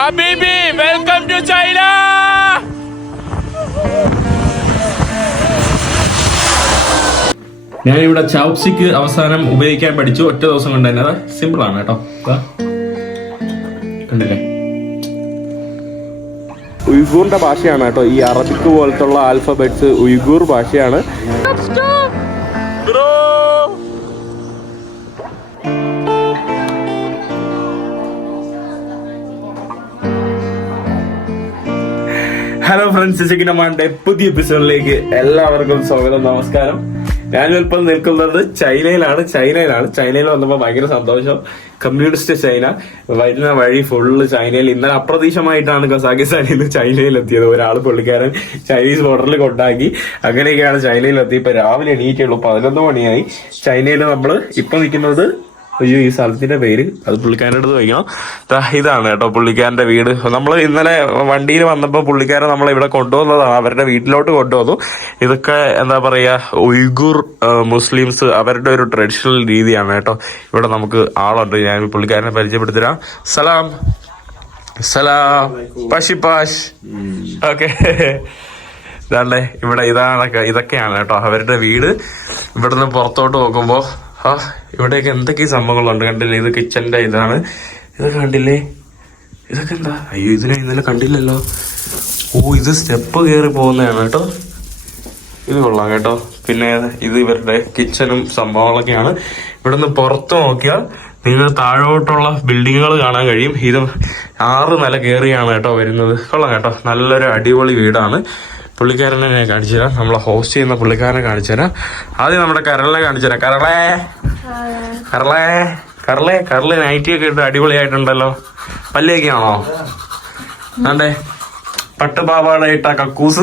ഹബീബി welcome to China ഇവിടെ ചൗപ്സിക്ക് അവസാനം ഉപയോഗിക്കാൻ പഠിച്ചു. ഒറ്റ ദിവസം കൊണ്ട് തന്നെ സിമ്പിൾ ആണ് കേട്ടോ. കണ്ടില്ലേ? ഉയ്ഗൂറിന്റെ ഭാഷയാണ് കേട്ടോ. ഈ അറബിക് പോലത്തുള്ള ആൽഫബറ്റ്സ് ഉയ്ഗൂർ ഭാഷയാണ്. ഹലോ ഫ്രണ്ട്സ് ചിക്കനമാന്റെ പുതിയ എപ്പിസോഡിലേക്ക് എല്ലാവർക്കും സ്വാഗതം നമസ്കാരം. ഞാൻ ഇപ്പം നിൽക്കുന്നത് ചൈനയിലാണ് ചൈനയിലാണ്. ചൈനയിൽ വന്നപ്പോൾ ഭയങ്കര സന്തോഷം. Communist China. വരുന്ന വഴി ഫുള്ള് ചൈനയിൽ. ഇന്നലെ അപ്രതീക്ഷമായിട്ടാണ് കസാഖിസ്ഥാനിൽ നിന്ന് ചൈനയിൽ എത്തിയത് ഒരാൾ പുള്ളിക്കാരൻ ചൈനീസ് ബോർഡറിൽ കൊണ്ടാക്കി അങ്ങനെയൊക്കെയാണ് ചൈനയിൽ എത്തി ഇപ്പൊ രാവിലെ എണീറ്റുള്ളൂ പതിനൊന്ന് മണിയായി. ചൈനയിൽ നമ്മൾ ഇപ്പൊ നിൽക്കുന്നത് അയ്യോ ഈ സ്ഥലത്തിന്റെ പേര്? അത് പുള്ളിക്കാരന്റെ അടുത്ത് വയ്ക്കണം ഇതാണ് കേട്ടോ പുള്ളിക്കാരന്റെ വീട്. നമ്മൾ ഇന്നലെ വണ്ടിയിൽ വന്നപ്പോൾ പുള്ളിക്കാരൻ നമ്മളെ ഇവിടെ കൊണ്ടുവന്നതാണ്. അവരുടെ വീട്ടിലോട്ട് കൊണ്ടുവന്നു. ഇതൊക്കെ എന്താ പറയാ ഉയ്ഗുർ മുസ്ലിംസ് അവരുടെ ഒരു ട്രഡീഷണൽ രീതിയാണ് കേട്ടോ. ഇവിടെ നമുക്ക് ആളുണ്ട്. ഞാൻ പുള്ളിക്കാരനെ പരിചയപ്പെടുത്തരാം. സലാം. സലാം. പശി പാഷ് ഓക്കെ. ഇതാണ്ടേ ഇവിടെ ഇതാണ് ഇതൊക്കെയാണ് കേട്ടോ അവരുടെ വീട്. ഇവിടുന്ന് പുറത്തോട്ട് നോക്കുമ്പോ ആ ഇവിടെയൊക്കെ എന്തൊക്കെ സംഭവങ്ങളുണ്ട് കണ്ടില്ലേ? ഇത് കിച്ചന്റെ ഇതാണ്. ഇതൊക്കെ കണ്ടില്ലേ? ഇതൊക്കെ എന്താ? അയ്യോ ഇതിനെ ഇന്നലെ കണ്ടില്ലല്ലോ. ഓ ഇത് സ്റ്റെപ്പ് കയറി പോകുന്നതാണ് കേട്ടോ. ഇത് കൊള്ളാം കേട്ടോ. പിന്നെ ഇത് ഇവരുടെ കിച്ചനും സംഭവങ്ങളൊക്കെയാണ്. ഇവിടുന്ന് പുറത്ത് നോക്കിയാൽ നിങ്ങൾ താഴോട്ടുള്ള ബിൽഡിങ്ങുകൾ കാണാൻ കഴിയും. ഇത് ആറ് നില കയറിയാണ് കേട്ടോ വരുന്നത്. കൊള്ളാം കേട്ടോ. നല്ലൊരു അടിപൊളി വീടാണ്. പുള്ളിക്കാരനെ കാണിച്ചു തരാം. നമ്മളെ ഹോസ്റ്റ് ചെയ്യുന്ന പുള്ളിക്കാരനെ കാണിച്ചു തരാം. ആദ്യം നമ്മുടെ കരളിനെ കാണിച്ചു തരാം. കരളേ. കരളേ. കരളേ കരൾ നൈറ്റി ഒക്കെ ഇട്ട് അടിപൊളിയായിട്ടുണ്ടല്ലോ. പല്ലിയൊക്കെയാണോ ആണ്ടേ. പട്ടുപാവാട ഇട്ട കക്കൂസ്.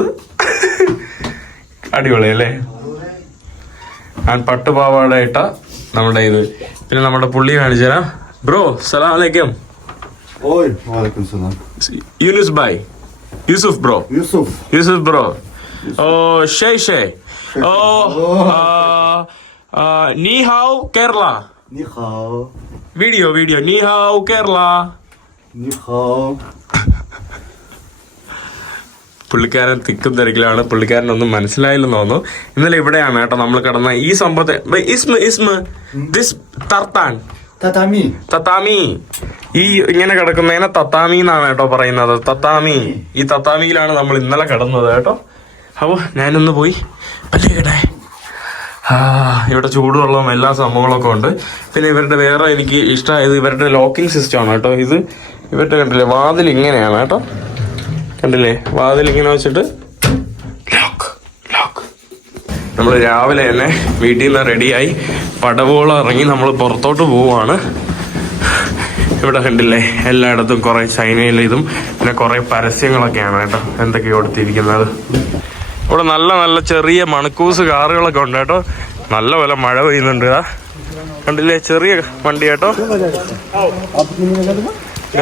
അടിപൊളി അല്ലേ? ഞാൻ പട്ടുപാവാട ഇട്ട നമ്മുടെ ഇത്. പിന്നെ നമ്മുടെ പുള്ളി കാണിച്ചു തരാം. ബ്രോ സലാം അലൈക്കും. Yunus bye Yusuf bro Yusuf. Yusuf bro oh Oh, ഷേ ഓ നീ have Kerala Ni hao. Video video നീ ഹാവ് കേരള Ni hao. പുള്ളിക്കാരൻ തിക്കും തിരക്കിലാണ്. പുള്ളിക്കാരൻ ഒന്നും മനസ്സിലായില്ലെന്ന് തോന്നുന്നു. ഇന്നലെ ഇവിടെയാണ് കേട്ടോ നമ്മൾ കടന്ന ഈ സംഭവത്തെ. ഇസ്മ ഇസ്മ. This തർത്താൻ Tatami. തത്താമി ഈ ഇങ്ങനെ കിടക്കുന്നതിനെ തത്താമി എന്നാണ് കേട്ടോ പറയുന്നത്. തത്താമി ഈ തത്താമിയിലാണ് നമ്മൾ ഇന്നലെ കിടന്നത് കേട്ടോ. അപ്പോ ഞാനൊന്ന് പോയി പല്ലേ ആ ഇവിടെ ചൂടുവെള്ളവും എല്ലാ സംഭവങ്ങളൊക്കെ ഉണ്ട്. പിന്നെ ഇവരുടെ വേറെ എനിക്ക് ഇഷ്ടമായത് ഇവരുടെ ലോക്കിംഗ് സിസ്റ്റം ആണ് കേട്ടോ. ഇത് ഇവരുടെ കണ്ടില്ലേ? വാതിൽ ഇങ്ങനെയാണ് കേട്ടോ. കണ്ടില്ലേ? വാതിൽ ഇങ്ങനെ വെച്ചിട്ട് നമ്മൾ രാവിലെ തന്നെ വീട്ടിൽ നിന്ന് റെഡിയായി പടവോളം ഇറങ്ങി നമ്മൾ പുറത്തോട്ട് പോവുകയാണ് ഇവിടെ കണ്ടില്ലേ എല്ലായിടത്തും കുറെ ചൈനയിലെ ഇതും പിന്നെ കുറെ പരസ്യങ്ങളൊക്കെയാണ് കേട്ടോ. എന്തൊക്കെ കൊടുത്തിരിക്കുന്നത് ഇവിടെ നല്ല നല്ല ചെറിയ മണക്കൂസ് കാറുകളൊക്കെ ഉണ്ട് കേട്ടോ. നല്ല പോലെ മഴ പെയ്യുന്നുണ്ട് കണ്ടില്ലേ ചെറിയ വണ്ടി കേട്ടോ.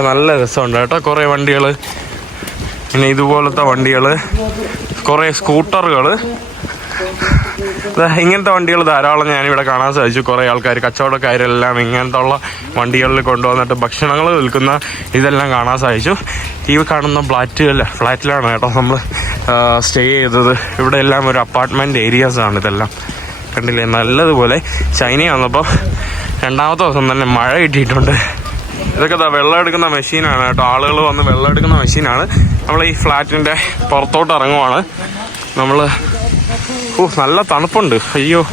നല്ല രസമുണ്ട് കേട്ടോ കുറെ വണ്ടികൾ. പിന്നെ ഇതുപോലത്തെ വണ്ടികൾ കുറെ സ്കൂട്ടറുകൾ. ഇങ്ങനത്തെ വണ്ടികൾ ധാരാളം ഞാനിവിടെ കാണാൻ സാധിച്ചു. കുറേ ആൾക്കാർ കച്ചവടക്കാരെല്ലാം ഇങ്ങനത്തെ ഉള്ള വണ്ടികളിൽ കൊണ്ടുവന്നിട്ട് ഭക്ഷണങ്ങൾ വിൽക്കുന്ന ഇതെല്ലാം കാണാൻ സാധിച്ചു. ഈ കാണുന്ന ഫ്ലാറ്റിൽ ഫ്ലാറ്റിലാണ് കേട്ടോ നമ്മൾ സ്റ്റേ ചെയ്തത്. ഇവിടെ എല്ലാം ഒരു അപ്പാർട്ട്മെന്റ് ഏരിയാസ് ആണ് ഇതെല്ലാം. കണ്ടില്ലേ? നല്ലതുപോലെ ചൈന വന്നപ്പോൾ രണ്ടാമത്തെ ദിവസം തന്നെ മഴ കിട്ടിയിട്ടുണ്ട്. ഇതൊക്കെ വെള്ളം എടുക്കുന്ന മെഷീനാണ് കേട്ടോ. ആളുകൾ വന്ന് വെള്ളം എടുക്കുന്ന മെഷീനാണ് നമ്മൾ ഈ ഫ്ലാറ്റിന്റെ പുറത്തോട്ട് ഇറങ്ങുവാണ്. നമ്മൾ ഓ നല്ല തണുപ്പുണ്ട്. അയ്യോ.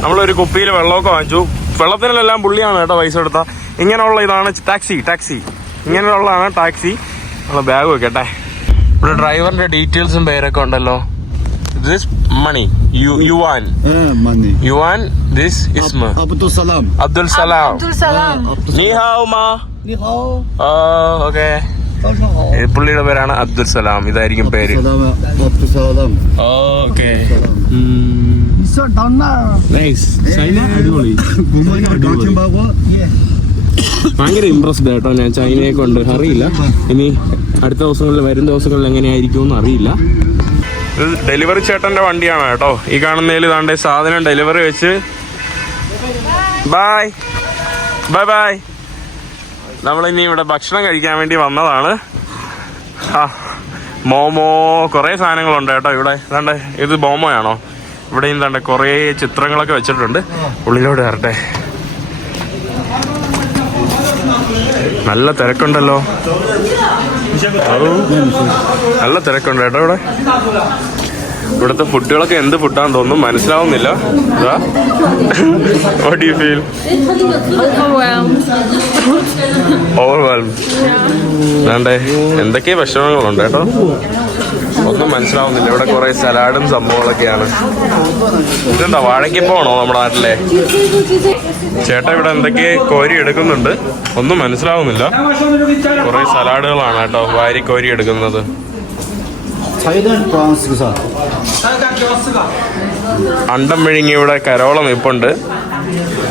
നമ്മളൊരു കുപ്പിയിൽ വെള്ളമൊക്കെ വാങ്ങിച്ചു. വെള്ളത്തിനെല്ലാം പുള്ളിയാണ് കേട്ടോ പൈസ എടുത്ത ഇങ്ങനെയുള്ള ഇതാണ് ടാക്സി ടാക്സി. ഇങ്ങനെയുള്ളതാണ് ടാക്സി. നമ്മൾ ബാഗ് വെക്കട്ടെ. ഇവിടെ ഡ്രൈവറിന്റെ ഡീറ്റെയിൽസും പേരൊക്കെ ഉണ്ടല്ലോ. This money you yuan money. Yuan this ഇസ്മ Abdul Salam. Abdul Salam. Abdul Salam. നീ ഹാവ് മാ Ni hao. Okay. Ni hao. പുള്ളിയുടെ പേരാണ് അബ്ദുൽ സലാം. ഇതായിരിക്കും പേര്. ഓക്കെ. ഭയങ്കര ഇമ്പ്രസ്ഡ് കേട്ടോ ഞാൻ ചൈനയെ കൊണ്ട്. അറിയില്ല. ഇനി അടുത്ത ദിവസങ്ങളിൽ വരും ദിവസങ്ങളിൽ എങ്ങനെയായിരിക്കും എന്ന് അറിയില്ല. ഇത് ഡെലിവറി ചേട്ടന്റെ വണ്ടിയാണ് കേട്ടോ. ഈ കാണുന്നതിൽ താണ്ടെ സാധനം ഡെലിവറി വെച്ച്. ബായ് ബൈ ബൈ നമ്മളിനി ഇവിടെ ഭക്ഷണം കഴിക്കാൻ വേണ്ടി വന്നതാണ്. ആ മോമോ കുറേ സാധനങ്ങളുണ്ട് കേട്ടോ ഇവിടെ. ഇതാണ്ട് ഇത് മോമോയാണോ? ഇവിടെ എന്താണ്ട് കുറേ ചിത്രങ്ങളൊക്കെ വെച്ചിട്ടുണ്ട്. ഉള്ളിലോട്ട് കയറട്ടെ നല്ല തിരക്കുണ്ടല്ലോ. നല്ല തിരക്കുണ്ട് കേട്ടോ ഇവിടെ. ഇവിടുത്തെ ഫുഡുകളൊക്കെ എന്ത് ഫുഡാന്ന് തോന്നുന്നു? മനസ്സിലാവുന്നില്ല. വാട്ട് ഫീൽ ഓവർവെൽം വേണ്ടേ എന്തൊക്കെ വിഷമങ്ങളുണ്ട് കേട്ടോ. ഒന്നും മനസ്സിലാവുന്നില്ല. ഇവിടെ കുറെ സലാഡും സംഭവങ്ങളൊക്കെയാണ്. ഇതെന്താ വാഴയ്ക്കപ്പോണോ നമ്മുടെ നാട്ടിലെ? ചേട്ടൻ ഇവിടെ എന്തൊക്കെ കോരി എടുക്കുന്നുണ്ട്? ഒന്നും മനസ്സിലാവുന്നില്ല. കുറെ സലാഡുകളാണ് കേട്ടോ വാരി കോരി എടുക്കുന്നത്. അണ്ടം വിഴുങ്ങി ഇവിടെ കരോളം നിൽപ്പുണ്ട്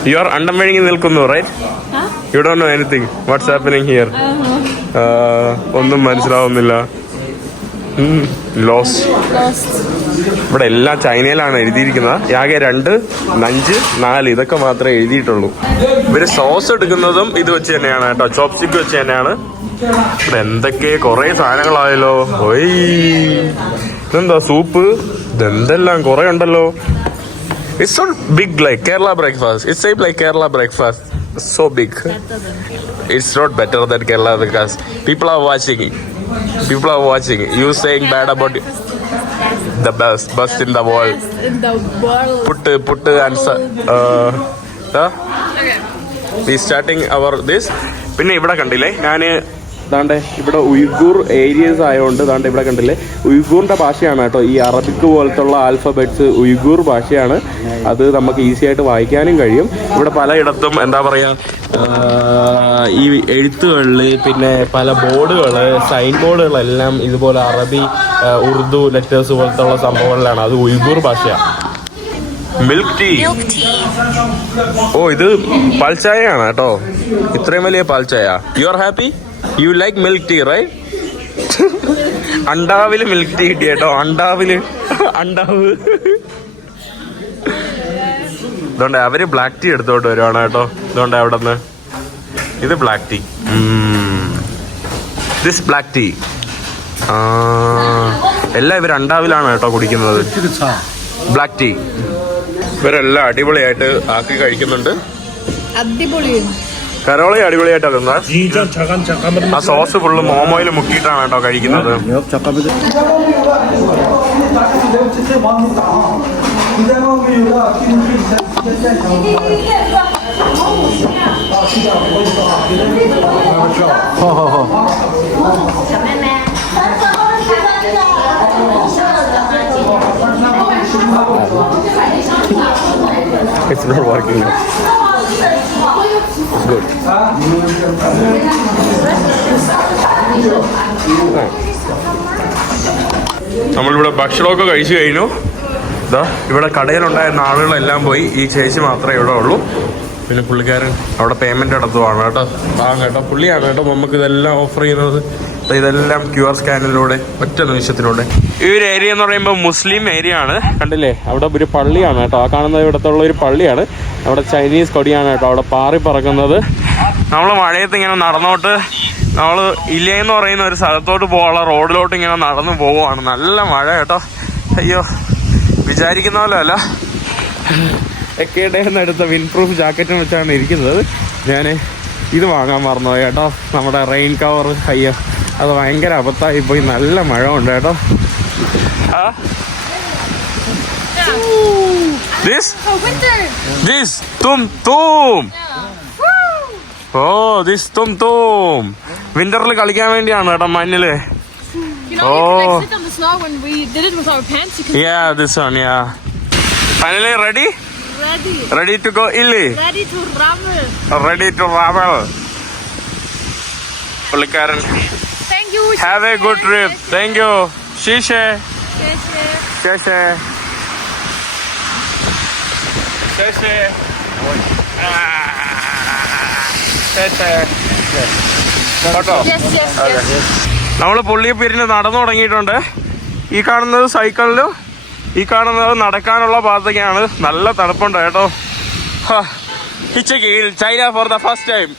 യു ആർ അണ്ടം വിഴുങ്ങി നിൽക്കുന്നു right you don't know anything what's happening here ഒന്നും മനസ്സിലാവുന്നില്ല. ലോസ് ഇവിടെ എല്ലാം ചൈനയിലാണ് എഴുതിയിരിക്കുന്നത്. ആകെ രണ്ട് അഞ്ച് നാല് ഇതൊക്കെ മാത്രമേ എഴുതിയിട്ടുള്ളൂ. ഇവർ സോസ് എടുക്കുന്നതും ഇത് വെച്ച് തന്നെയാണ് കേട്ടോ. ചോപ്സ്റ്റിക്ക് വെച്ച് തന്നെയാണ്. ഇവിടെ എന്തൊക്കെ കുറെ സാധനങ്ങളായല്ലോ. ഒയ്. എന്താ സൂപ്പ്? ഇതെന്തെല്ലാം കുറെ ഉണ്ടല്ലോ it's big like Kerala breakfast it safe like Kerala breakfast so big it's not better than Kerala breakfast people are watching people are watching you saying bad about the best best in the world puttu puttu answer ഈ starting our this പിന്നെ ഇവിടെ കണ്ടില്ലേ? ഞാൻ ദാണ്ടെ ഇവിടെ Uyghur Arias ആയതുകൊണ്ട് ദാണ്ടേ ഇവിടെ കണ്ടില്ലേ? ഉയ്ഗൂറിന്റെ ഭാഷയാണ് കേട്ടോ. ഈ അറബിക് പോലത്തുള്ള ആൽഫബറ്റ്സ് ഉയ്ഗൂർ ഭാഷയാണ്. അത് നമുക്ക് ഈസി ആയിട്ട് വായിക്കാനും കഴിയും. ഇവിടെ പലയിടത്തും എന്താ പറയുക ഈ എഴുത്തുകളിൽ പിന്നെ പല ബോർഡുകൾ സൈൻ ബോർഡുകളെല്ലാം ഇതുപോലെ അറബി ഉറുദു ലെറ്റേഴ്സ് പോലത്തെ ഉള്ള സംഭവങ്ങളിലാണ്. അത് ഉയ്ഗൂർ ഭാഷയാണ് മിൽക്ക് ടീ ഓ ഇത് പാൽച്ചായയാണ് കേട്ടോ. ഇത്രയും വലിയ പാൽച്ചായ. You are happy you like milk tea റൈ അണ്ടാവിൽ മിൽക്ക് ടീ കിട്ടി കേട്ടോ. അണ്ടാവിൽ. അണ്ടാവ്. ഇതുകൊണ്ട് അവർ ബ്ലാക്ക് ടീ എടുത്തോട്ട് വരുവാണ് കേട്ടോ. ഇതുകൊണ്ട് അവിടെ നിന്ന് ഇത് black tea this black tea എല്ലാം ഇവർ അണ്ടാവിലാണ് കേട്ടോ കുടിക്കുന്നത്. ബ്ലാക്ക് ടീ ഇവരെല്ലാം അടിപൊളിയായിട്ട് ആക്കി കഴിക്കുന്നുണ്ട്. അടിപൊളിയാണ് കരോള അടിപൊളിയായിട്ടാ തിന്നത് ആ സോസ് ഫുള്ള് മോമോയിൽ മുക്കിയിട്ടാണ് കേട്ടോ കഴിക്കുന്നത്. ഹോ ഹോ ഹോ It's not working. good. നമ്മളിവിടെ ഭക്ഷണമൊക്കെ കഴിച്ചു കഴിഞ്ഞു. ഇതാ ഇവിടെ കടയിലുണ്ടായിരുന്ന ആളുകളെല്ലാം പോയി. ഈ ചേച്ചി മാത്രമേ ഇവിടെ ഉള്ളൂ. പിന്നെ പുള്ളിക്കാരൻ അവിടെ പേയ്മെന്റ് നടത്തുവാണ് കേട്ടോ. വാങ്ങ കേട്ടോ. പുള്ളിയാണ് കേട്ടോ നമുക്ക് ഇതെല്ലാം ഓഫർ ചെയ്യുന്നത്. ഇതെല്ലാം ക്യു ആർ സ്കാനിലൂടെ ഒറ്റ നിമിഷത്തിലൂടെ. ഈ ഒരു ഏരിയ എന്ന് പറയുമ്പോൾ മുസ്ലിം ഏരിയ ആണ്. കണ്ടില്ലേ? അവിടെ ഒരു പള്ളിയാണ് കേട്ടോ. ആ കാണുന്നത് ഇവിടത്തുള്ള ഒരു പള്ളിയാണ്. അവിടെ ചൈനീസ് കൊടിയാണ് കേട്ടോ അവിടെ പാറി പറക്കുന്നത്. നമ്മൾ മഴയത്ത് ഇങ്ങനെ നടന്നോട്ട് നമ്മൾ ഇല്ല എന്ന് പറയുന്ന ഒരു സ്ഥലത്തോട്ട് പോകാനുള്ള റോഡിലോട്ട് ഇങ്ങനെ നടന്നു പോവുകയാണ്. നല്ല മഴ കേട്ടോ. അയ്യോ വിചാരിക്കുന്ന പോലെ അല്ല. എക്കേടെ എടുത്ത വിൻ പ്രൂഫ് ജാക്കറ്റും വെച്ചാണ് ഇരിക്കുന്നത്. ഞാൻ ഇത് വാങ്ങാൻ മറന്നുപോയി കേട്ടോ. നമ്മുടെ റെയിൻ കവർ അയ്യോ അത് ഭയങ്കര അബദ്ധമായി പോയി. നല്ല മഴ ഉണ്ട് കേട്ടോ ദിസ്. ദിസ് തും തൂം. ഓ ദിസ് തും തൂം. വിന്ററിൽ കളിക്കാൻ വേണ്ടിയാണ് കേട്ടോ മഞ്ഞിൽ. Yeah this yeah finally ready ready, ready to go ഇല്ലേ ready to rumble. Ready to rumble. പുള്ളിക്കാരൻ. Thank you. Have a good trip thank you ശീഷേ ശേഷേ കേട്ടോ. നമ്മൾ പുള്ളിയെ പിരിഞ്ഞ് നടന്നു തുടങ്ങിയിട്ടുണ്ട്. ഈ കാണുന്നത് സൈക്കിളിലും ഈ കാണുന്നത് നടക്കാനുള്ള പാതയ്ക്കാണ് നല്ല തണുപ്പുണ്ട് കേട്ടോ. ഹിച്ചക്കിൽ China for the first time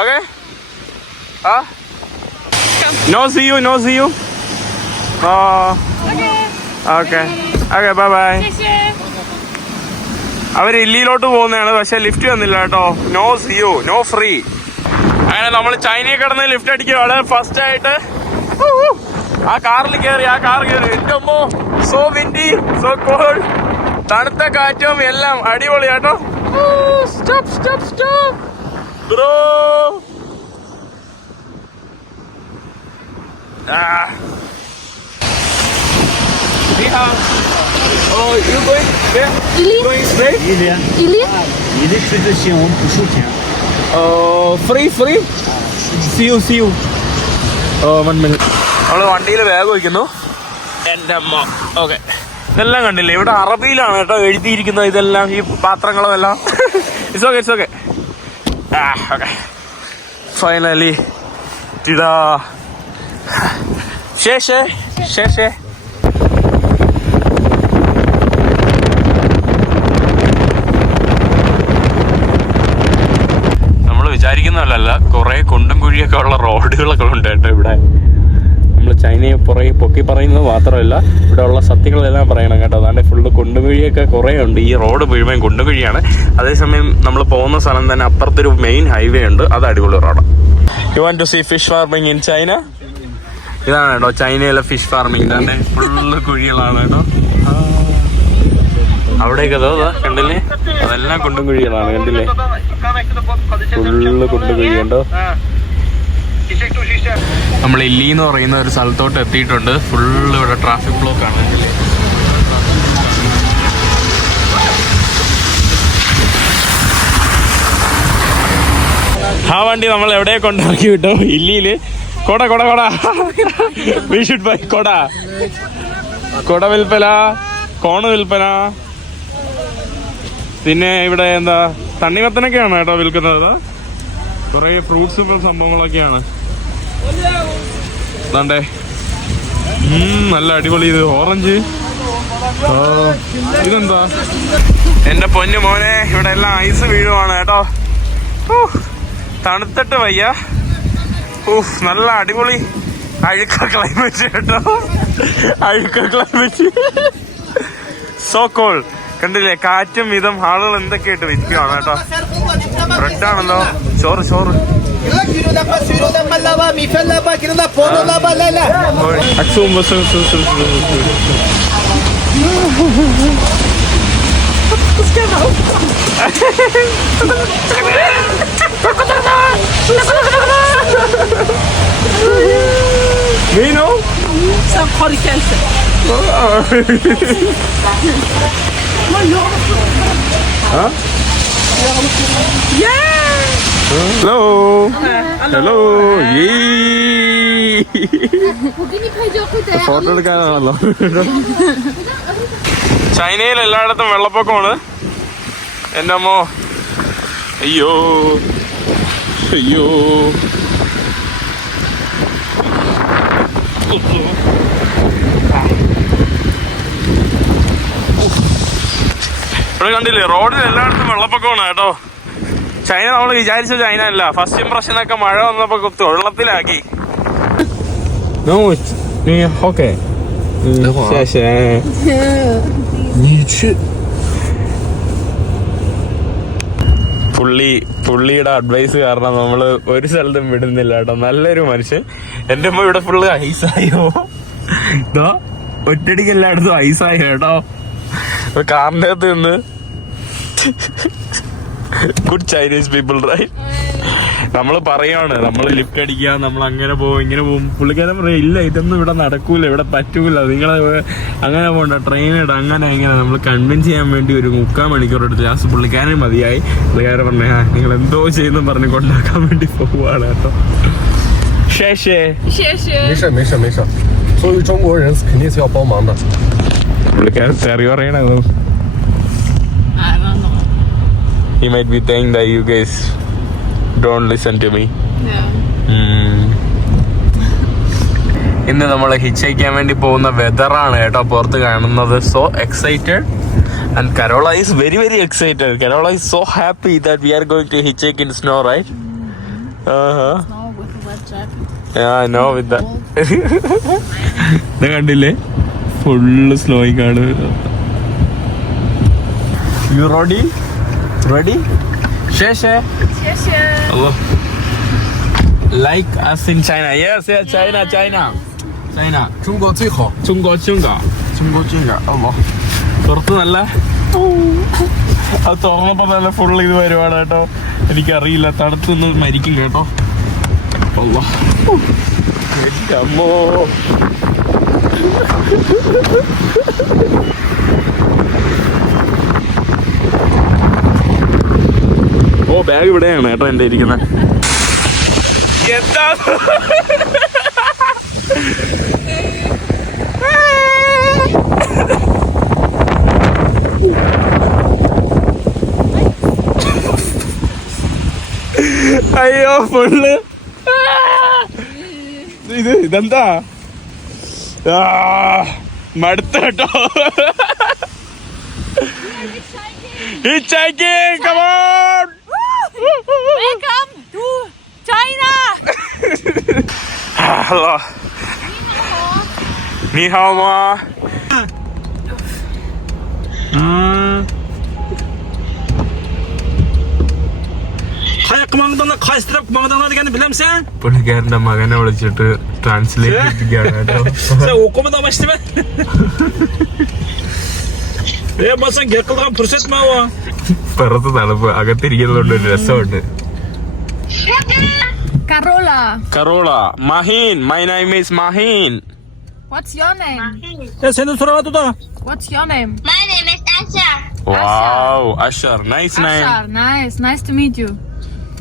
okay ആ? No see you no see you. Okay okay bye ബൈ。അവർ ഇല്ലിയിലോട്ട് പോകുന്നതാണ് പക്ഷെ ലിഫ്റ്റ് വന്നില്ല കേട്ടോ. No see you no free അങ്ങനെ നമ്മൾ ചൈനയിൽ കിടന്ന് ലിഫ്റ്റ് അടിക്കുകയാണ്. ഫസ്റ്റ് ആയിട്ട്. ആ കാറിൽ കയറി ആ കാറിൽ കയറി എന്റെ അമ്മോ സോ വിൻഡി സോ കോൾ തണുത്ത കാറ്റും എല്ലാം അടിപൊളി കേട്ടോ സ്റ്റോപ്പ് സ്റ്റോപ്പ് സ്റ്റോപ്പ് ബ്രോ ആ free free see you see one minute നമ്മൾ വണ്ടിയിൽ ബാഗ് വയ്ക്കുന്നു എന്റെ അമ്മ. ഓക്കെ ഇതെല്ലാം കണ്ടില്ലേ? ഇവിടെ അറബിയിലാണ് കേട്ടോ എഴുതിയിരിക്കുന്നത് ഇതെല്ലാം ഈ പാത്രങ്ങളും എല്ലാം. It's okay it's okay okay finally ഇതാ. ശേഷേ ശേഷേ നമ്മൾ വിചാരിക്കുന്നതല്ല കുറെ കുണ്ടും കുഴിയൊക്കെ ഉള്ള റോഡുകളൊക്കെ ഉണ്ട് കേട്ടോ ഇവിടെ. നമ്മൾ ചൈനയെ പുറകെ പൊക്കി പറയുന്നത് മാത്രമല്ല ഇവിടെ ഉള്ള സത്യങ്ങളെല്ലാം പറയണം കേട്ടോ. അതാണ്ട് ഫുള്ള് കുണ്ടുകുഴിയൊക്കെ കുറേ ഉണ്ട് ഈ റോഡ് മുഴുവൻ കുണ്ടുകുഴിയാണ്. അതേസമയം നമ്മൾ പോകുന്ന സ്ഥലം തന്നെ അപ്പുറത്തൊരു മെയിൻ ഹൈവേ ഉണ്ട്. അത് അടിപൊളി റോഡാണ് you want to see fish farming in China ഇതാണ് കേട്ടോ ചൈനയിലെ ഫിഷ് ഫാർമിംഗ് തന്നെ ഫുള്ള് കുഴികളാണ് കേട്ടോ. അവിടെയൊക്കെ അതോ കണ്ടില്ലേ? അതെല്ലാം കുണ്ടും കുഴികളാണ് കണ്ടില്ലേ? ഫുള്ള് കുണ്ടും കുഴി കണ്ടോ നമ്മൾ ഇല്ലി എന്ന് പറയുന്ന ഒരു സ്ഥലത്തോട്ട് എത്തിയിട്ടുണ്ട്. ഫുൾ ഇവിടെ ട്രാഫിക് ബ്ലോക്ക് ആണ്. കണ്ടില്ലേ ആ വണ്ടി നമ്മൾ എവിടെ കൊണ്ടിറക്കി വിട്ടു. ഇല്ലിയിൽ കൊട കൊട കൊട. വി ഷുഡ് ബൈ കൊട. കൊട വിൽപ്പന കോണ് വിൽപ്പന. പിന്നെ ഇവിടെ എന്താ തണ്ണിമത്തനൊക്കെയാണ് കേട്ടോ വിൽക്കുന്നത്? കുറെ ഫ്രൂട്ട്സും സംഭവങ്ങളൊക്കെയാണ്. അതാണ്ടേ നല്ല അടിപൊളി ഇത്. ഓറഞ്ച്. ഇതെന്താ? എന്റെ പൊന്നു മോനെ ഇവിടെ എല്ലാം ഐസ് വീഴുവാണ് കേട്ടോ. തണുത്തിട്ട് വയ്യ. ഊഫ് നല്ല അടിപൊളി അഴുക്ക ക്ലൈമറ്റ് കേട്ടോ. അഴുക്ക ക്ലൈമറ്റ് സോ കോൾ കണ്ടില്ലേ കാറ്റും വിധം ആളുകൾ എന്തൊക്കെയായിട്ട് വിൽക്കുവാണ് കേട്ടോ. ബ്രെഡ് ആണല്ലോ ചോറ് ചോറ് അക്സും ബസ്സും സും സും സും സും. മീനോ ഹലോ ഹലോ ഫോട്ടോ എടുക്കാനാണല്ലോ. ചൈനയിൽ എല്ലായിടത്തും വെള്ളപ്പൊക്കമാണ്. എന്റെ അമ്മോ. അയ്യോ. അയ്യോ. ഇവിടെ കണ്ടില്ലേ റോഡിൽ എല്ലായിടത്തും വെള്ളപ്പൊക്കമാണ് കേട്ടോ. ചൈന നമ്മൾ വിചാരിച്ച ചൈന അല്ല. ഫസ്റ്റ് ഇംപ്രഷൻ ഒക്കെ മഴ വന്നപ്പോ കുത്തു വെള്ളത്തിലാക്കി. പുള്ളി പുള്ളിയുടെ അഡ്വൈസ് കാരണം നമ്മൾ ഒരു സ്ഥലത്തും വിടുന്നില്ല കേട്ടോ. നല്ലൊരു മനുഷ്യൻ. എന്റെ അമ്മ ഇവിടെ ഫുള്ള് ഐസായോ ഒറ്റടിക്ക് എല്ലായിടത്തും ഐസായോ കേട്ടോ? ഇപ്പൊ കാറിന്റെ അകത്ത് നിന്ന് ഗുഡ് ചൈനീസ് പീപ്പിൾ റൈറ്റ് നമ്മൾ പറയാണ് നമ്മൾ ലിഫ്റ്റ് അടിക്കുക നമ്മൾ അങ്ങനെ പോകും ഇങ്ങനെ പോകും പുള്ളിക്കാരൻ പറയും ഇല്ല ഇതൊന്നും ഇവിടെ നടക്കൂല ഇവിടെ പറ്റൂല നിങ്ങൾ അങ്ങനെ പോകണ്ട ട്രെയിൻ ഇട അങ്ങനെ ഇങ്ങനെ നമ്മൾ കൺവിൻസ് ചെയ്യാൻ വേണ്ടി ഒരു മുക്കാൽ മണിക്കൂർ എടുത്ത് ലാസ്റ്റ് പുള്ളിക്കാരൻ മതിയായി പുള്ളിക്കാരൻ പറഞ്ഞ നിങ്ങൾ എന്തോ ചെയ്യുന്നു പറഞ്ഞ് കൊണ്ടാക്കാൻ വേണ്ടി പോവുകയാണ് കേട്ടോ ശേഷേ 谢谢。没事没事没事，作为中国人肯定是要帮忙的。 പുള്ളിക്കാരൻ തെറി പറയണത്. I don't know. he might be saying that you guys don't listen to me. Yeah. ഉം. ഇന്ന് നമ്മൾ ഹിച്ച് അയക്കാൻ വേണ്ടി പോകുന്ന വെതറാണ് കേട്ടോ പുറത്ത് കാണുന്നത്. So excited and Carola is very very excited Carola is so happy that we are going to hitch in snow right. No with കണ്ടില്ലേ? ഫുള്ള് സ്ലോയിങ് ആണ്. You ready ready ശേഷേ hello like us in China. Yes yes, China China China. 중국 최고. 중국 중국. 중국 중국. പുറത്ത് നല്ല അത് തുറന്നപ്പോൾ നല്ല full ഇത് വരുവാണ് കേട്ടോ. എനിക്കറിയില്ല. തണുത്തൊന്നും മരിക്കും കേട്ടോ. അമ്മോ. ഓ ബാഗ് ഇവിടെയാണ് ഏട്ടാ എന്റെ ഇരിക്കുന്നത് എന്താ? അയ്യോ ഫുള്ള് ഇത് ഇതെന്താ? മടുത്ത കേട്ടോ It's shaking! Come on! Welcome to China! Hello. Ni hao ma. Ni hao ma. Mm. Kaya strap kumangdana diye bilir misin? പുള്ളിക്കാരന്റെ മകനെ വിളിച്ചിട്ട് ട്രാൻസ്ലേറ്റ് ചെയ്യിപ്പിക്കുകയാണ് കേട്ടോ. Ya basan gel kıldan fırsat mı o? പുറത്ത് തണുപ്പ് അകത്തിരിക്കുന്നതുകൊണ്ട് ഒരു രസമുണ്ട് Carola. Carola Maheen my name is Maheen What's your name? Ya seni soramadı da. What's your name? My name is Asha. Wow Nice nice name. Ashar. Nice. Nice to meet you.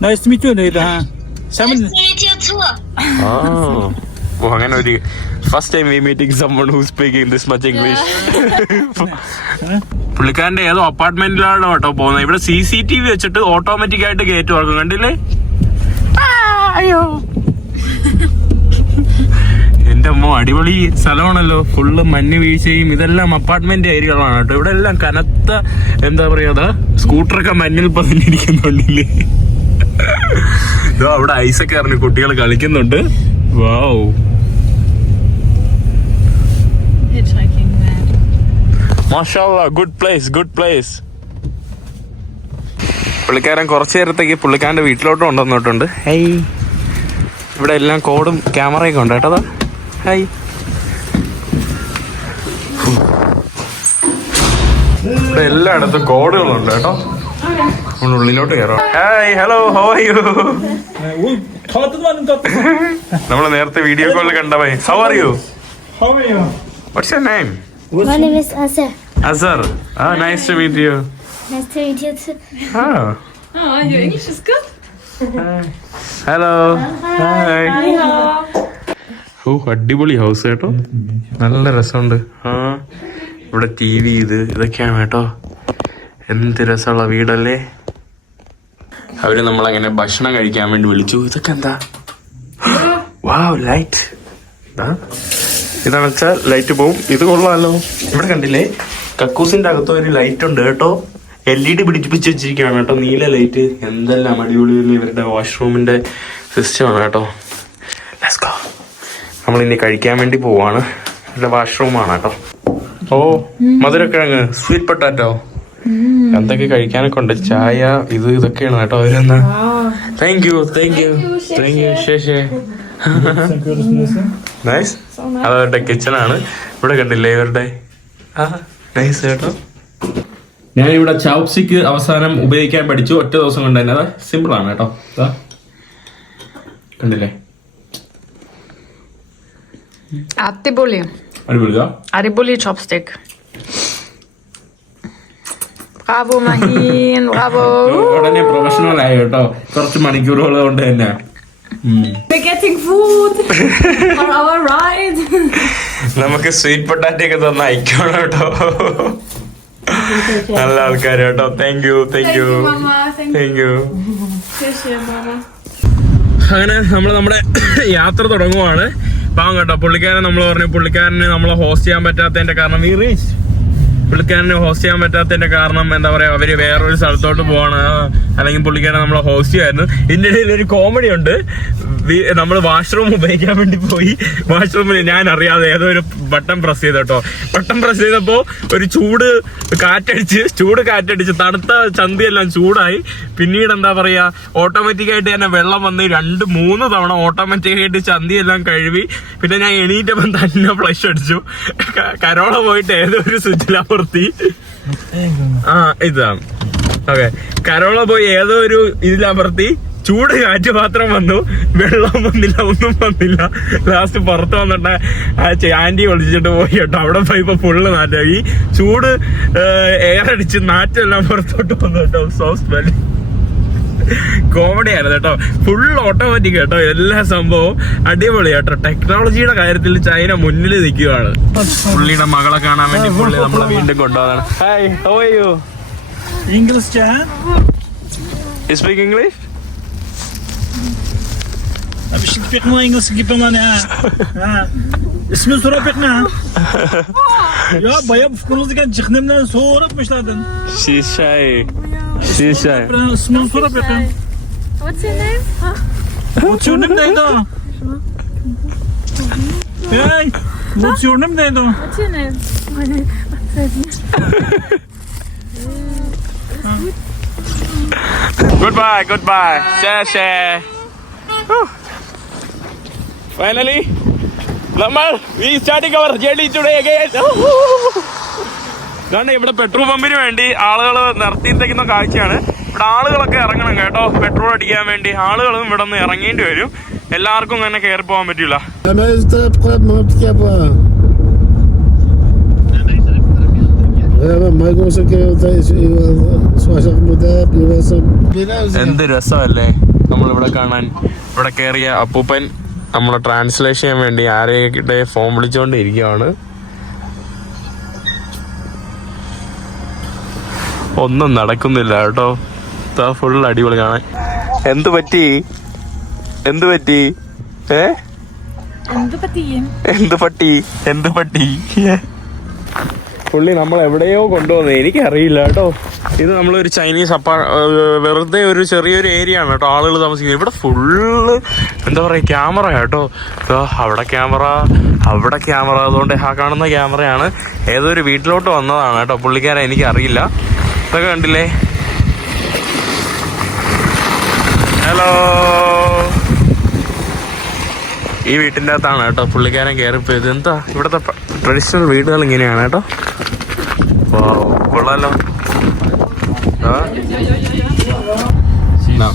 Nice to meet you Nathan. Nice to meet you too. Oh. ഒരു first time we meeting someone who speaking this much English പുള്ളിക്കാരന്റെ ഏതോ അപ്പാർട്ട്മെന്റിലാണ് കേട്ടോ പോകുന്നത്. ഇവിടെ C C T V വെച്ചിട്ട് automatic ആയിട്ട് gate തുറക്കും. കണ്ടില്ലേ? ആ, അയ്യോ. എന്റെ അമ്മ അടിപൊളി സ്ഥലമാണല്ലോ. ഫുള്ള് മഞ്ഞ് വീഴ്ചയും ഇതെല്ലാം അപ്പാർട്ട്മെന്റ് ഏരിയകളാണ് കേട്ടോ. ഇവിടെ എല്ലാം കനത്ത എന്താ പറയാ സ്കൂട്ടറൊക്കെ മഞ്ഞിൽ പതിഞ്ഞിരിക്കുന്നുണ്ടല്ലേ ഇതോ അവിടെ ഐസൊക്കെ അറിഞ്ഞു കുട്ടികൾ കളിക്കുന്നുണ്ട്. Wow good place good place പുള്ളിക്കാരൻ കുറച്ചു നേരത്തേക്ക് പുള്ളിക്കാരന്റെ വീട്ടിലോട്ട് കൊണ്ടുവന്നിട്ടുണ്ട് ഹൈ ഇവിടെ എല്ലാം കോഡും ക്യാമറയൊക്കെ ഉണ്ട് കേട്ടോ ഹൈ ഇവിടെ എല്ലായിടത്തും കോഡുകളുണ്ട് കേട്ടോ. നമ്മൾ ഉള്ളിലോട്ട് കയറാം. Hi hello how you? നമ്മൾ നേരത്തെ വീഡിയോ കോളിൽ കണ്ടവേ how are you how are you what's your name my name is Azhar Azhar ആ nice to meet you nice to meet you. ആ your English is good. Hello hi oh അടിപൊളി house കേട്ടോ. നല്ല രസമുണ്ട്. ആ. ഇവിടെ T V ഇത് ഇതൊക്കെയാണ് കേട്ടോ. എന്ത് രസമുള്ള വീടല്ലേ? അവർ നമ്മളങ്ങനെ ഭക്ഷണം കഴിക്കാൻ വേണ്ടി വിളിച്ചു. ഇതൊക്കെ എന്താ? വാവ് ലൈറ്റ് ഇതാണെന്ന് വെച്ചാൽ ലൈറ്റ് പോവും. ഇത് കൊള്ളാമല്ലോ ഇവിടെ കണ്ടില്ലേ? കക്കൂസിന്റെ അകത്ത് ഒരു ലൈറ്റ് ഉണ്ട് കേട്ടോ. എൽ ഇ ഡി പിടിപ്പിച്ച് വെച്ചിരിക്കുകയാണ് കേട്ടോ. നീല ലൈറ്റ് എന്തെല്ലാം അടിപൊളി ഇവരുടെ വാഷ്റൂമിന്റെ സിസ്റ്റമാണ് കേട്ടോ. നമ്മൾ ഇനി കഴിക്കാൻ വേണ്ടി പോവാണ്. ഇവിടെ വാഷ്റൂമാണ് കേട്ടോ. ഓ മധുരക്കിഴങ്ങ്. സ്വീറ്റ് പൊട്ടാറ്റോ എന്തൊക്കെ കഴിക്കാനൊക്കെ ഉണ്ട്? ചായ ഇത് ഇതൊക്കെയാണ് കേട്ടോ അവരെന്നാ thank you thank you thank you ശേഷേ. Nice അതവരുടെ കിച്ചണാണ് ആണ്. ഇവിടെ കണ്ടില്ലേ ഇവരുടെ? ആ നൈസ് കേട്ടോ. ഇവിടെ ചൗപ്സിക്ക് അവസാനം ഉപയോഗിക്കാൻ പഠിച്ചു. ഒറ്റ ദിവസം കൊണ്ട് തന്നെ അതാ സിമ്പിൾ ആണ് കേട്ടോ. ദാ. കണ്ടില്ലേ? അടിപൊളി അടിപൊളി ദാ. അടിപൊളി ചോപ്സ്റ്റിക് ബ്രാവോ മഹീൻ ബ്രാവോ ഉടനെ പ്രൊഫഷണൽ ആയി കേട്ടോ. കുറച്ച് മണിക്കൂറുകൾ കൊണ്ട് തന്നെ. ഉം. We're getting food on our ride. നമുക്ക് സ്വീറ്റ് പൊട്ടാറ്റോ ഒക്കെ തന്ന അയക്കണം കേട്ടോ. നല്ല ആൾക്കാർ കേട്ടോ. Thank you thank you Mama. Thank thank you. അങ്ങനെ നമ്മൾ നമ്മുടെ യാത്ര തുടങ്ങുവാണ്. പാവം കേട്ടോ. പുള്ളിക്കാരൻ നമ്മൾ പറഞ്ഞു പുള്ളിക്കാരന് നമ്മളെ ഹോസ്റ്റ് ചെയ്യാൻ പറ്റാത്തതിന്റെ കാരണം വി റീച്ച് പുള്ളിക്കാരനെ ഹോസ്റ്റ് ചെയ്യാൻ പറ്റാത്തതിന്റെ കാരണം എന്താ പറയാ അവർ വേറൊരു സ്ഥലത്തോട്ട് പോവാണ്. അല്ലെങ്കിൽ പുള്ളിക്കാരൻ നമ്മളെ ഹോസ്റ്റ് ചെയ്യായിരുന്നു ഇതിന്റെ ഇടയിൽ ഒരു കോമഡി ഉണ്ട്. നമ്മൾ വാഷ്റൂം ഉപയോഗിക്കാൻ വേണ്ടി പോയി. വാഷ്റൂമിൽ ഞാൻ അറിയാതെ ഏതോ ഒരു ബട്ടൺ പ്രസ് ചെയ്ത് കേട്ടോ ബട്ടൺ പ്രസ് ചെയ്തപ്പോൾ ഒരു ചൂട് കാറ്റടിച്ച് ചൂട് കാറ്റടിച്ച് തണുത്ത ചന്തിയെല്ലാം ചൂടായി. പിന്നീട് എന്താ പറയാ ഓട്ടോമാറ്റിക്കായിട്ട് തന്നെ വെള്ളം വന്ന് രണ്ട് മൂന്ന് തവണ ഓട്ടോമാറ്റിക്കായിട്ട് ചന്തിയെല്ലാം കഴുകി. പിന്നെ ഞാൻ എണീറ്റപ്പം തന്നെ ഫ്ലഷ് അടിച്ചു. കരോള പോയിട്ട് ഏതോ ഒരു സ്വിച്ചിലമർത്തി ആ ഇതാണ് ഓക്കെ. കരോള പോയി ഏതോ ഒരു ഇതിലമർത്തി ചൂട് കാറ്റ് മാത്രം വന്നു വെള്ളം വന്നില്ല ഒന്നും വന്നില്ല. ലാസ്റ്റ് പുറത്ത് വന്നിട്ട് ആ ആന്റി ഒളിച്ചിട്ട് പോയി കേട്ടോ. അവിടെ പോയി ഇപ്പൊ ഫുള്ള് നാറ്റ. ഈ ചൂട് എയർ അടിച്ച് നാറ്റെല്ലാം പുറത്തോട്ട് വന്നു കേട്ടോ. സോസ് സ്മെൽ കോമഡി ആയിരുന്നു കേട്ടോ. ഫുൾ ഓട്ടോമാറ്റിക് കേട്ടോ. എല്ലാ സംഭവവും അടിപൊളി കേട്ടോ. ടെക്നോളജിയുടെ കാര്യത്തിൽ ചൈന മുന്നിൽ നിൽക്കുകയാണ്. പുള്ളിയുടെ മകളെ കാണാൻ വേണ്ടി പുള്ളി നമ്മളെ വീണ്ടും കൊണ്ടുപോകാണ് hi how are you English Jan? You باش تبيق ما انجلس كيف انا اسمini sorup etme. ya bayağı ufkunuzdan çıknımdan sorupmuşlardın. Şişay. Şişay. İsmini sorup etme. What's your name? What's your name neydi o? Hey, what's your name neydi o? What's your name? goodbye, goodbye. Share, share. Finally, നമ്മൾ starting our journey today again. ഇതാണ് ഇവിടെ petrol പമ്പിന് വേണ്ടി ആളുകൾ നിർത്തിയിരിക്കുന്ന കാഴ്ചയാണ് ഇവിടെ ആളുകളൊക്കെ ഇറങ്ങണം കേട്ടോ പെട്രോൾ അടിക്കാൻ വേണ്ടി ആളുകളും ഇവിടെ നിന്ന് ഇറങ്ങേണ്ടി വരും എല്ലാവർക്കും തന്നെ കയറി പോകാൻ പറ്റില്ല. എന്ത് രസമല്ലേ നമ്മളിവിടെ കാണാൻ ഇവിടെ കയറിയ അപ്പൂപ്പൻ നമ്മളെ ട്രാൻസ്ലേഷൻ ചെയ്യാൻ വേണ്ടി ആരെയൊക്കെ ഫോൺ വിളിച്ചുകൊണ്ടിരിക്കുകയാണ് ഒന്നും നടക്കുന്നില്ല കേട്ടോ. ഫുൾ അടിപൊളി കാണാൻ. എന്ത് പറ്റി? എന്ത് പറ്റി? ഏ? എന്ത് പട്ടി എന്ത് പട്ടി പുള്ളി നമ്മൾ എവിടെയോ കൊണ്ടുവന്നേ. എനിക്കറിയില്ല കേട്ടോ. ഇത് നമ്മളൊരു ചൈനീസ് അപ്പാ വെറുതെ ഒരു ചെറിയൊരു ഏരിയ ആണ് കേട്ടോ. ആളുകൾ താമസിക്കുന്നത്. ഇവിടെ ഫുള്ള് എന്താ പറയുക ക്യാമറ കേട്ടോ. അവിടെ ക്യാമറ അവിടെ ക്യാമറ അതുകൊണ്ട് ആ കാണുന്ന ക്യാമറയാണ് ഏതൊരു വീട്ടിലോട്ട് വന്നതാണ് കേട്ടോ. പുള്ളിക്കാരെ എനിക്കറിയില്ല. ഇതൊക്കെ കണ്ടില്ലേ? ഹലോ ഈ വീട്ടിന്റെ അകത്താണ് കേട്ടോ. പുള്ളിക്കാരൻ കയറിപ്പോയത് എന്താ ഇവിടുത്തെ ട്രഡീഷണൽ വീടുകൾ ഇങ്ങനെയാണ് കേട്ടോ. കൊള്ളാലോ ആ?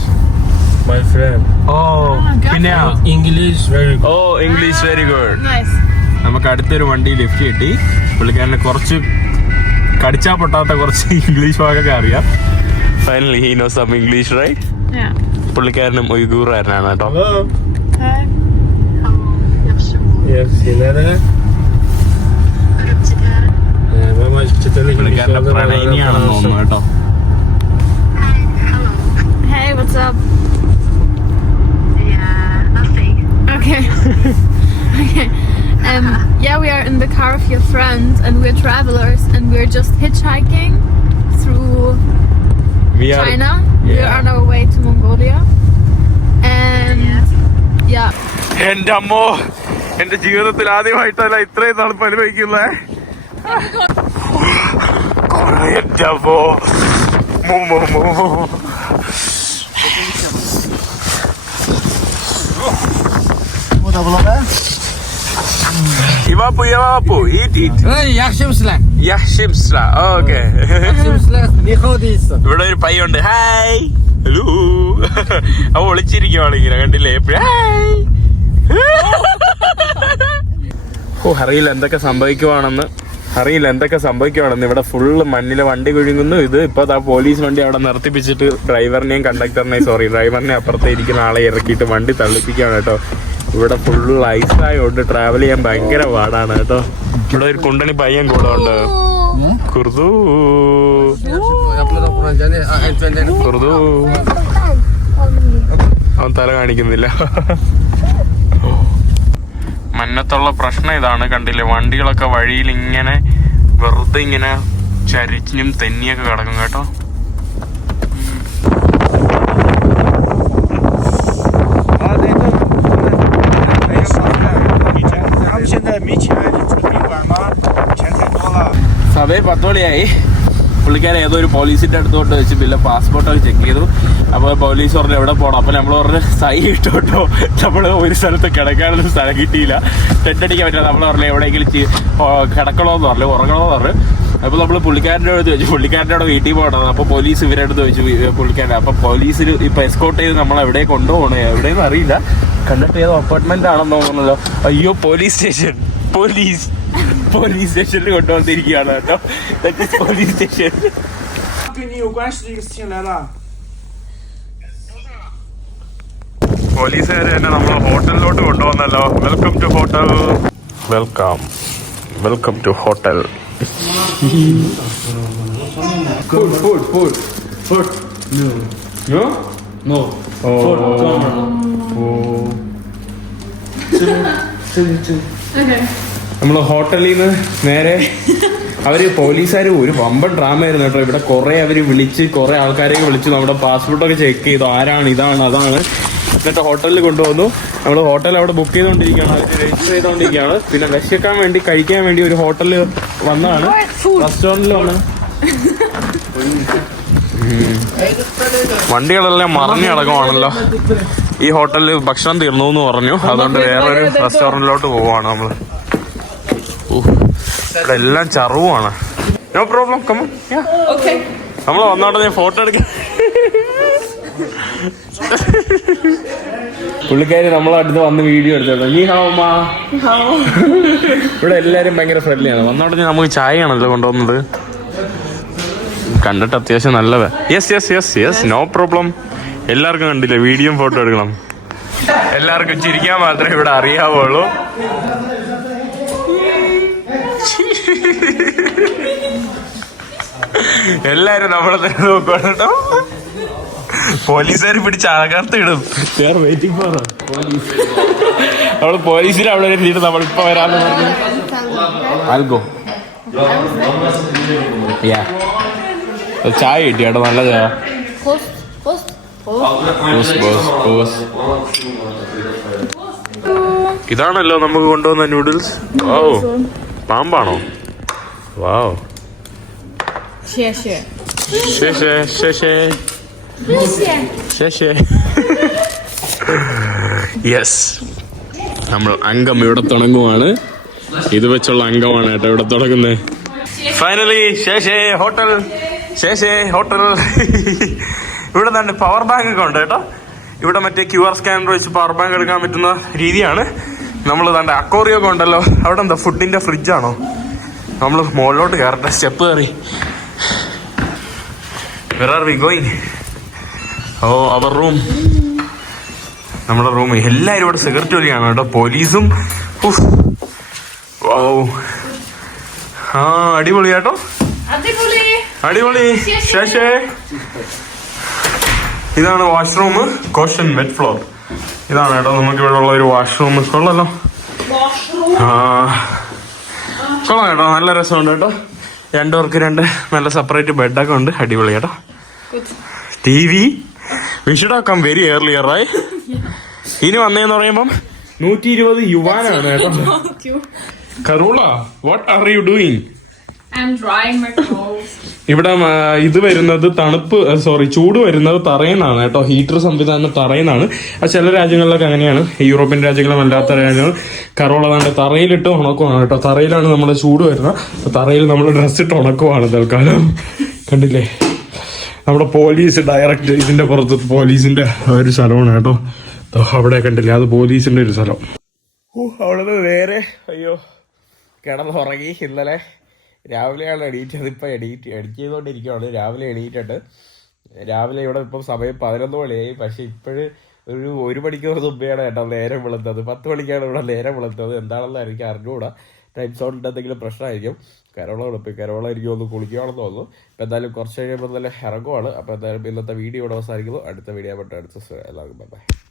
My friend. ഓ പിന്നെ English very good. Oh English very good nice നമുക്ക് അടുത്തൊരു വണ്ടി ലിഫ്റ്റ് കിട്ടി. പുള്ളിക്കാരനെ കുറച്ച് കടിച്ചാ പൊട്ടാത്ത കുറച്ച് ഇംഗ്ലീഷ് വാക്കൊക്കെ അറിയാം. Finally he no some English right പുള്ളിക്കാരനും ഉയ്ഗൂറാരനാണ് കേട്ടോ. പുള്ളിക്കാരന്റെ പ്രണയിനിയാണെന്ന് തോന്നുന്നു കേട്ടോ. what's up? Yeah, nothing. Okay. okay. Um, yeah, we are in the car of your friend, and we're travelers, and we're just hitchhiking through We are- China. We're Yeah. on our way to Mongolia, and yeah. എന്റെ അമ്മോ എന്റെ ജീവിതത്തിൽ ആദ്യമായിട്ടല്ല ഇത്രയും തണുപ്പ് അനുഭവിക്കുന്നേ എന്റെ അമ്മോ മോ, മോ. it iwapu, eat it. Yaxshimsizlar. Yaxshimsizlar. Okay. Yaxshimsizlar. Ni hao deysiz. ഇവിടെ ഒരു പയ്യുണ്ട് ഹായ് ഹലോ അവ ഒളിച്ചിരിക്കുവാണ് ഇങ്ങനെ കണ്ടില്ലേ എപ്പോഴും ഹായ് ഓ അറിയില്ല എന്തൊക്കെ സംഭവിക്കുവാണെന്ന് അറിയില്ല എന്തൊക്കെ സംഭവിക്കുവാണെന്ന് ഇവിടെ ഫുള്ള് മണ്ണിലെ വണ്ടി കുഴുങ്ങുന്നു ഇത് ഇപ്പൊ ആ പോലീസ് വണ്ടി അവിടെ നിർത്തിപ്പിച്ചിട്ട് ഡ്രൈവറിനെയും കണ്ടക്ടറിനെയും സോറി ഡ്രൈവറിനെ അപ്പുറത്തെ ഇരിക്കുന്ന ആളെ ഇറക്കിയിട്ട് വണ്ടി തള്ളിപ്പിക്കുകയാണ് കേട്ടോ ഇവിടെ ഫുള്ള് ഐസായോണ്ട് ട്രാവൽ ചെയ്യാൻ ഭയങ്കര പാടാണ് കേട്ടോ. ഇവിടെ ഒരു കുണ്ടണി പയ്യൻ കൂടെ ഉണ്ട്. കുർദു. കുർദു. അവൻ തല കാണിക്കുന്നില്ല. മന്നത്തുള്ള പ്രശ്നം ഇതാണ്. കണ്ടില്ലേ? വണ്ടികളൊക്കെ വഴിയിൽ ഇങ്ങനെ വെറുതെ ഇങ്ങനെ ചരിഞ്ഞും തെന്നിയൊക്കെ കിടക്കും കേട്ടോ. സമയം പത്ത് മണിയായി ഏതോ ഒരു പോലീസിന്റെ അടുത്തോട്ട് വെച്ച് പിന്നെ പാസ്പോർട്ടൊക്കെ ചെക്ക് ചെയ്തു. അപ്പോൾ പോലീസ് പറഞ്ഞു എവിടെ പോകണം അപ്പോൾ നമ്മൾ പറഞ്ഞു സൈ ഇട്ടോട്ടോ. നമ്മൾ ഒരു സ്ഥലത്ത് കിടക്കാനൊന്നും സ്ഥലം കിട്ടിയില്ല. ടെന്റടിക്കാൻ പറ്റില്ല. നമ്മൾ പറഞ്ഞു എവിടെയെങ്കിലും കിടക്കണമെന്ന് പറഞ്ഞു ഉറങ്ങണമെന്ന് പറഞ്ഞു. അപ്പോൾ നമ്മൾ പുള്ളിക്കാരന്റെ അടുത്ത് ചോദിച്ചു പുള്ളിക്കാരന്റെ അവിടെ വീട്ടിൽ പോകണം? അപ്പോൾ പോലീസ് ഇവരുടെ അടുത്ത് ചോദിച്ചു പുള്ളിക്കാരൻ. അപ്പോൾ പോലീസിൽ ഇപ്പോൾ എസ്കോട്ട് ചെയ്ത് നമ്മൾ എവിടെ കൊണ്ടുപോകണേ എവിടെയെന്ന് അറിയില്ല. കണ്ടിട്ട് ഏതോ അപ്പാർട്ട്മെന്റ് ആണെന്ന് തോന്നുന്നല്ലോ. അയ്യോ പോലീസ് സ്റ്റേഷൻ പോലീസ് പോലീസ് സ്റ്റേഷനിൽ കൊണ്ടുവന്നിരിക്കുകയാണ് കേട്ടോ പോലീസ് സ്റ്റേഷൻ 跟你有关系的一个事情来了。 പോലീസുകാർ തന്നെ നമ്മൾ ഹോട്ടലിലോട്ട് കൊണ്ടുവന്നല്ലോ welcome to hotel welcome welcome to hotel food food food food no no oh Okay. നമ്മൾ ഹോട്ടലിൽ നിന്ന് നേരെ അവർ പോലീസുകാർ ഒരു വമ്പൻ ഡ്രാമ ആയിരുന്നു കേട്ടോ. ഇവിടെ കുറെ അവർ വിളിച്ച് കുറെ ആൾക്കാരെയൊക്കെ വിളിച്ച് നമ്മുടെ പാസ്പോർട്ടൊക്കെ ചെക്ക് ചെയ്തു. ആരാണ് ഇതാണ് അതാണ്. എന്നിട്ട് ഹോട്ടലിൽ കൊണ്ടുവന്നു. നമ്മൾ ഹോട്ടൽ അവിടെ ബുക്ക് ചെയ്തുകൊണ്ടിരിക്കുകയാണ് അവർ രജിസ്റ്റർ ചെയ്തുകൊണ്ടിരിക്കുകയാണ് പിന്നെ വിശക്കാൻ വേണ്ടി കഴിക്കാൻ വേണ്ടി ഒരു ഹോട്ടലിൽ വന്നതാണ്. റെസ്റ്റോറന്റിൽ വന്ന് വണ്ടികളെല്ലാം മറിഞ്ഞു കിടക്കുവാണല്ലോ. ഈ ഹോട്ടലിൽ ഭക്ഷണം തീർന്നു എന്ന് പറഞ്ഞു. അതുകൊണ്ട് വേറൊരു റെസ്റ്റോറന്റിലോട്ട് പോവാണ് നമ്മൾ. ഇവിടെ എല്ലാം ചറുവാണ്. നോ പ്രോബ്ലം കമ്മ നമ്മൾ വന്നോട്ടെ ഞാൻ ഫോട്ടോ എടുക്ക. പുള്ളിക്കാരി നമ്മളെ അടുത്ത് വന്ന് വീഡിയോ എടുത്തോ നീ ഹാവുമാ ഇവിടെ എല്ലാരും ഭയങ്കര ഫ്രണ്ട്ലിയാണ് വന്നോട്ടെ നമുക്ക് ചായ ആണല്ലോ കൊണ്ടുവന്നത്. കണ്ടിട്ട് അത്യാവശ്യം നല്ലത്. Yes yes yes yes no problem എല്ലാവർക്കും കണ്ടില്ലേ വീഡിയോ ഫോട്ടോ എടുക്കണം. എല്ലാവർക്കും ചിരിക്കാൻ മാത്രമേ ഇവിടെ അറിയാവുള്ളൂ. എല്ലാരും നമ്മളെ തന്നെ നോക്കുവാണ് കേട്ടോ. പോലീസുകാർ പിടിച്ച് അകത്ത് ഇടും വെയിറ്റിംഗ് ഫോർ പോലീസ് നമ്മൾ പോലീസിന് അവിടെ എത്തിയിട്ട് നമ്മൾ ഇപ്പൊ വരാന്ന് പറഞ്ഞു. ആൽഗോ. ചായ കിട്ടി കേട്ടോ നല്ല ചായ ഇതാണല്ലോ നമുക്ക് കൊണ്ടുവന്ന noodles oh പാമ്പാണോ? Wow Share, share. ശേ ശേ ശേ ശേ ശേ ശേ യെസ് നമ്മൾ അംഗം ഇവിടെ തുടങ്ങുവാണ്. ഇത് വെച്ചുള്ള അംഗമാണ് കേട്ടോ ഇവിടെ തുടങ്ങുന്നത്. ഫൈനലി ശേഷേ ഹോട്ടൽ ശേഷേ ഹോട്ടൽ ഇവിടെ തന്നെ പവർ ബാങ്ക് ഒക്കെ ഉണ്ട് കേട്ടോ. ഇവിടെ മറ്റേ ക്യു ആർ സ്കാനർ വെച്ച് പവർ ബാങ്ക് എടുക്കാൻ പറ്റുന്ന രീതിയാണ്. നമ്മൾ തന്റെ അക്കോറിയൊക്കെ ഉണ്ടല്ലോ. അവിടെ എന്താ ഫുഡിന്റെ ഫ്രിഡ്ജാണോ നമ്മൾ മുകളിലോട്ട് കയറട്ടെ സ്റ്റെപ്പ് കയറി where are we going oh our room നമ്മുടെ റൂം. എല്ലാവരും ഇവിടെ സിഗരറ്റ് വലിയാണ് കേട്ടോ. പോലീസും. ആ അടിപൊളി കേട്ടോ. അടിപൊളി. ശേഷേ. ഇതാണ് വാഷ്റൂം കോഷൻ വെറ്റ് ഫ്ലോർ ഇതാണ് കേട്ടോ. നമുക്ക് ഇവിടെ ഉള്ള ഒരു വാഷ്റൂം കൊള്ളല്ലോ ആ. കൊള്ളാം കേട്ടോ. നല്ല രസമുണ്ട് കേട്ടോ. രണ്ടുപേർക്ക് രണ്ട് നല്ല സെപ്പറേറ്റ് ബെഡൊക്കെ ഉണ്ട്. അടിപൊളി കേട്ടോ. T V come very earlier ആയി ഇനി വന്നേന്ന് പറയുമ്പം നൂറ്റി ഇരുപത് യുവാനാണ് കേട്ടോ. Carola what are you doing I'm drying my clothes. ഇവിടെ ഇത് വരുന്നത് തണുപ്പ് സോറി ചൂട് വരുന്നത് തറയുന്നതാണ് കേട്ടോ. ഹീറ്റർ സംവിധാനം തറയുന്നതാണ് അത് ചില രാജ്യങ്ങളിലൊക്കെ അങ്ങനെയാണ്. യൂറോപ്യൻ രാജ്യങ്ങളും അല്ലാത്ത രാജ്യങ്ങൾ കറോളതാണ്ട് തറയിലിട്ട് ഉണക്കുവാണ് കേട്ടോ. തറയിലാണ് നമ്മുടെ ചൂട് വരുന്നത്. തറയിൽ നമ്മൾ ഡ്രസ് ഇട്ട് ഉണക്കുവാണ് തൽക്കാലം. കണ്ടില്ലേ? നമ്മുടെ പോലീസ് ഡയറക്റ്റ് ഇതിന്റെ പുറത്ത് പോലീസിന്റെ ഒരു സ്ഥലമാണ് കേട്ടോ. അവിടെ കണ്ടില്ലേ? അത് പോലീസിന്റെ ഒരു സ്ഥലം. അവിടെ നിന്ന് നേരെ അയ്യോ കിടന്നുറങ്ങി ഇന്നലെ. രാവിലെയാണ് എണീറ്റത് ഇപ്പം എണീറ്റ് എഡിറ്റ് ചെയ്തുകൊണ്ടിരിക്കുകയാണ് രാവിലെ എണീറ്റിട്ട് രാവിലെ ഇവിടെ ഇപ്പം സമയം പതിനൊന്ന് മണിയായി. പക്ഷേ ഇപ്പോഴ് ഒരു ഒരു മണിക്കൂർ മുമ്പെയാണ് ഏട്ടാ നേരം വിളുന്നത്. പത്ത് മണിക്കാണ് ഇവിടെ നേരം വിളുന്നത്. എന്താണെന്ന് എനിക്ക് അറിഞ്ഞുകൂടാ. ടൈം സോണിന്റെ എന്തെങ്കിലും പ്രശ്നമായിരിക്കും. കരോള കൊടുപ്പ് കരോള എനിക്ക് ഒന്ന് കുളിക്കുകയാണെന്ന് തോന്നുന്നു. ഇപ്പം എന്തായാലും കുറച്ച് കഴിയുമ്പോൾ നല്ല ഇറങ്ങുവാണ്. അപ്പോൾ എന്തായാലും ഇന്നത്തെ വീഡിയോ ഇവിടെ അവസാനിക്കുന്നു. അടുത്ത വീഡിയോ ആയിട്ട് അടുത്ത എല്ലാവർക്കും ബൈ